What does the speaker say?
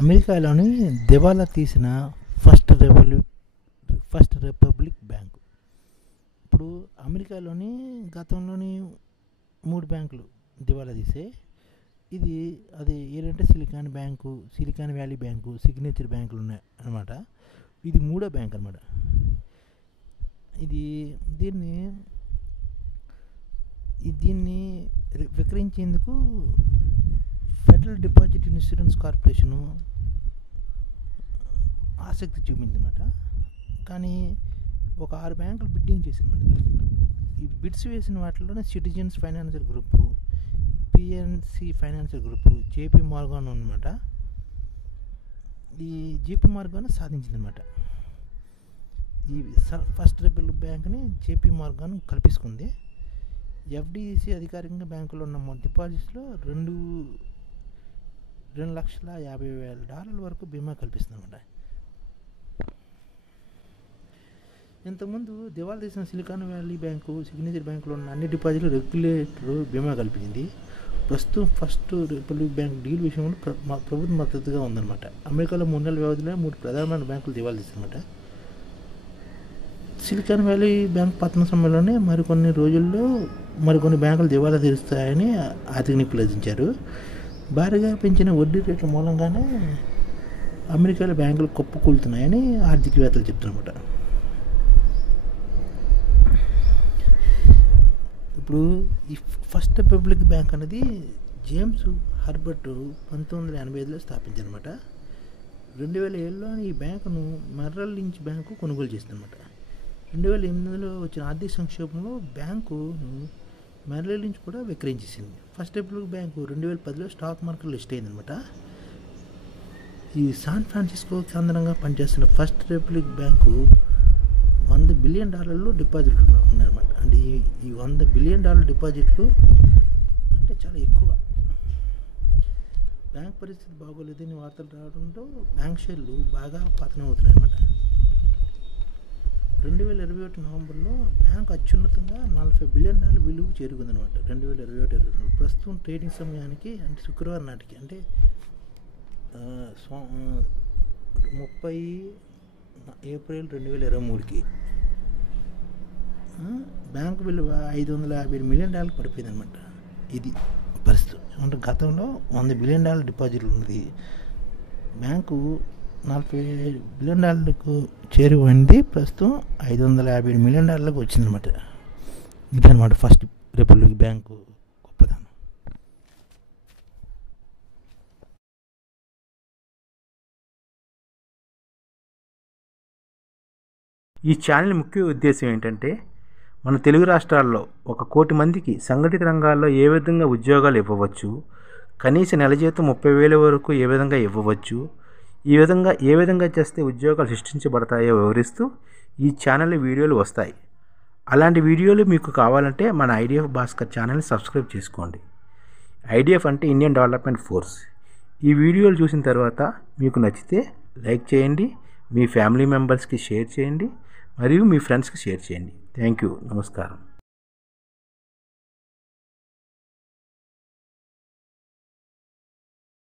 అమెరికాలోని దివాలా తీసిన ఫస్ట్ రిపబ్లిక్ బ్యాంకు. ఇప్పుడు అమెరికాలోని గతంలోని 3 బ్యాంకులు దివాలా తీసాయి. అది ఏంటంటే సిలికాన్ వ్యాలీ బ్యాంకు, సిగ్నేచర్ బ్యాంకులు ఉన్నాయి అన్నమాట. ఇది 3వ బ్యాంక్ అనమాట. దీన్ని విక్రయించేందుకు ఫెడరల్ డిపాజిట్ ఇన్సూరెన్స్ కార్పొరేషను ఆసక్తి చూపిందన్నమాట. కానీ ఒక 6 బ్యాంకులు బిడ్డింగ్ చేసిందన్నమాట. ఈ బిడ్స్ వేసిన వాటిలోనే citizens financial group, PNC financial group, JP Morgan అనమాట. ఈ జేపీ మార్గాన్ సాధించిందన్నమాట. ఈ ఫస్ట్ రిపబ్లిక్ బ్యాంక్ని జేపీ మార్గాన్ కల్పించుకుంది. ఎఫ్డిసి అధికారికంగా బ్యాంకులో ఉన్న డిపాజిట్స్లో $2,50,000 వరకు బీమా కల్పిస్తుందన్నమాట. ఇంతకుముందు దివాలా తీసిన సిలికాన్ వ్యాలీ బ్యాంకు, సిగ్నేచర్ బ్యాంకులో ఉన్న అన్ని డిపాజిట్లు రెగ్యులేటర్ బీమా కల్పించింది. ప్రస్తుతం ఫస్ట్ రిపబ్లిక్ బ్యాంక్ డీల్ విషయంలో ప్రభుత్వ మద్దతుగా ఉందన్నమాట. అమెరికాలో 3 నెలల వ్యవధిలో 3 ప్రధానమైన బ్యాంకులు దివాలా తీశారన్నమాట. సిలికాన్ వ్యాలీ బ్యాంక్ పతన సమయంలోనే మరికొన్ని రోజుల్లో మరికొన్ని బ్యాంకులు దివాలా తీరుస్తాయని ఆర్థిక నిపుణులు విధించారు. భారీగా పెంచిన వడ్డీ రేట్ల మూలంగానే అమెరికాలో బ్యాంకులు కుప్పకూలుతున్నాయని ఆర్థికవేత్తలు చెప్తున్నమాట. ఇప్పుడు ఈ ఫస్ట్ రిపబ్లిక్ బ్యాంక్ అనేది జేమ్స్ హర్బర్ట్ 1985లో స్థాపించారన్నమాట. 2007లో ఈ బ్యాంకును మెర్రిల్ లించ్ బ్యాంకు కొనుగోలు చేసిందన్నమాట. 2008లో వచ్చిన ఆర్థిక సంక్షోభంలో బ్యాంకును మెర్రిల్ లించ్ కూడా విక్రయించేసింది. ఫస్ట్ రిపబ్లిక్ బ్యాంకు 2010లో స్టాక్ మార్కెట్లో లిస్ట్ అయిందన్నమాట. ఈ శాన్ ఫ్రాన్సిస్కో కేంద్రంగా పనిచేస్తున్న ఫస్ట్ రిపబ్లిక్ బ్యాంకు $100 బిలియన్ డిపాజిట్లు ఉన్నాయన్నమాట. అంటే ఈ $100 బిలియన్ డిపాజిట్లు అంటే చాలా ఎక్కువ. బ్యాంక్ పరిస్థితి బాగోలేదని వార్తలు రావడంతో బ్యాంక్ షేర్లు బాగా పతనం అవుతున్నాయన్నమాట. 2021 నవంబర్లో బ్యాంక్ అత్యున్నతంగా $40 బిలియన్ విలువ చేరుకుందనమాట. 2021 ప్రస్తుతం ట్రేడింగ్ సమయానికి అంటే శుక్రవారం నాటికి అంటే 30 ఏప్రిల్ 2023కి బ్యాంకు విలువ $550 మిలియన్ పడిపోయింది అనమాట. ఇది పరిస్థితి. అంటే గతంలో $100 బిలియన్ డిపాజిట్లు ఉన్నది. బ్యాంకు $40 బిలియన్ చేరువైంది. ప్రస్తుతం $550 మిలియన్ వచ్చిందనమాట. ఇదనమాట ఫస్ట్ రిపబ్లిక్ బ్యాంకు గొప్పదనం. ఈ ఛానల్ ముఖ్య ఉద్దేశం ఏంటంటే మన తెలుగు రాష్ట్రాల్లో 1 కోటి మందికి సంఘటిత రంగాల్లో ఏ విధంగా ఉద్యోగాలు ఇవ్వవచ్చు, కనీస నెల జీతం 30,000 వరకు ఏ విధంగా ఇవ్వవచ్చు, ఏ విధంగా చేస్తే ఉద్యోగాలు సృష్టించబడతాయో వివరిస్తూ ఈ ఛానల్ వీడియోలు వస్తాయి. అలాంటి వీడియోలు మీకు కావాలంటే మన ఐడిఎఫ్ భాస్కర్ ఛానల్ని సబ్స్క్రైబ్ చేసుకోండి. ఐడిఎఫ్ అంటే ఇండియన్ డెవలప్మెంట్ ఫోర్స్. ఈ వీడియోలు చూసిన తర్వాత మీకు నచ్చితే లైక్ చేయండి, మీ ఫ్యామిలీ మెంబర్స్కి షేర్ చేయండి, మరియు మీ ఫ్రెండ్స్కి షేర్ చేయండి. Thank you. నమస్కారం.